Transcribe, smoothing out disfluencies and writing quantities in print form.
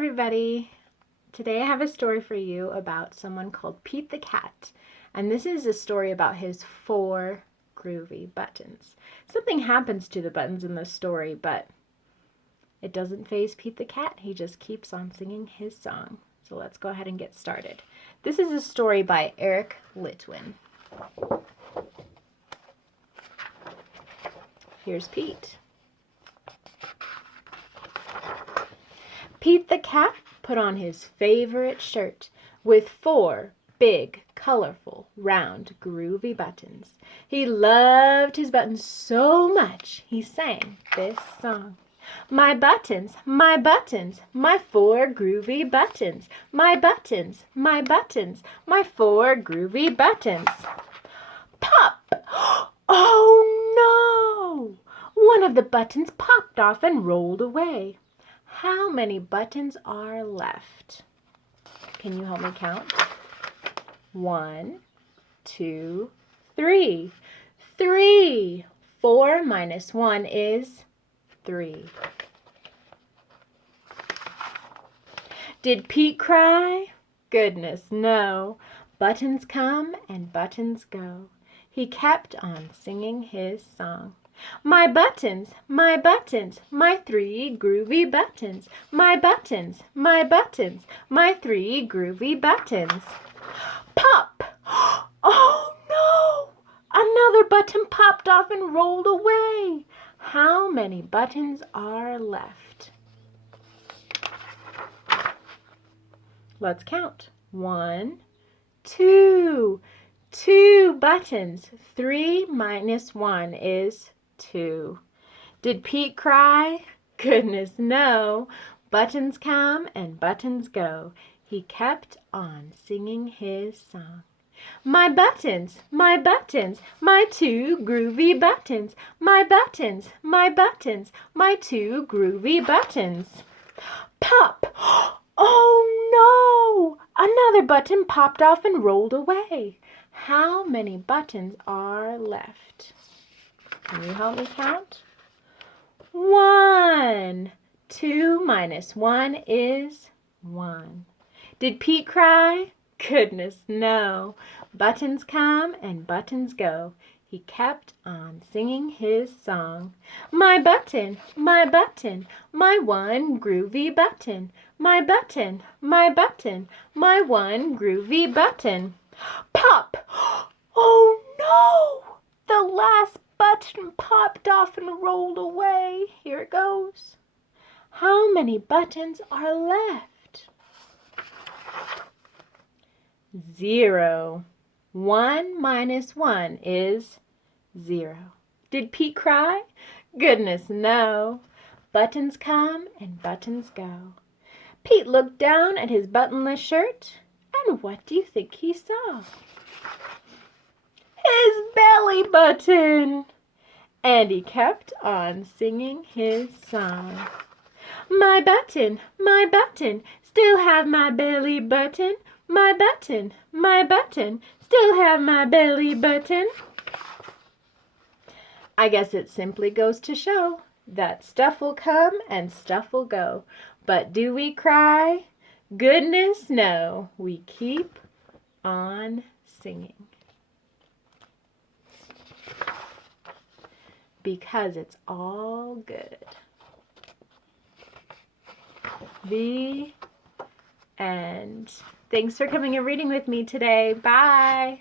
everybody. Today I have a story for you about someone called Pete the Cat. And this is a story about his 4 groovy buttons. Something happens to the buttons in the story, but it doesn't faze Pete the Cat. He just keeps on singing his song. So let's go ahead and get started. This is a story by Litwin. Here's Pete. Pete the Cat put on his favorite shirt with 4 big, colorful, round, groovy buttons. He loved his buttons so much he sang this song. My buttons, my 4 groovy buttons. My buttons, my 4 groovy buttons. Pop! Oh no! One of the buttons popped off and rolled away. How many buttons are left? Can you help me count? 1, 2, 3. 3. 4 minus 1 is 3. Did Pete cry? Goodness, no. Buttons come and buttons go. He kept on singing his song. My buttons, my 3 groovy buttons. My buttons, my 3 groovy buttons. Pop! Oh no! Another button popped off and rolled away. How many buttons are left? Let's count. 1, 2. 2 buttons. 3 minus 1 is 2. Did Pete cry? Goodness, no. Buttons come and buttons go. He kept on singing his song. My buttons, my 2 groovy buttons. My buttons, my 2 groovy buttons. Pop! Oh no! Another button popped off and rolled away. How many buttons are left? Can you help me count? 1. 2 minus 1 is 1. Did Pete cry? Goodness, no. Buttons come and buttons go. He kept on singing his song. My button, my 1 groovy button. My button, my 1 groovy button. Pop! Oh no! The last button popped off and rolled away. Here it goes. How many buttons are left? 0. 1 minus 1 is 0. Did Pete cry? Goodness, no. Buttons come and buttons go. Pete looked down at his buttonless shirt, and what do you think he saw? His belly button! And he kept on singing his song. My button, still have my belly button. My button, still have my belly button. I guess it simply goes to show that stuff will come and stuff will go. But do we cry? Goodness, no. We keep on singing. Because it's all good. The end. Thanks for coming and reading with me today. Bye.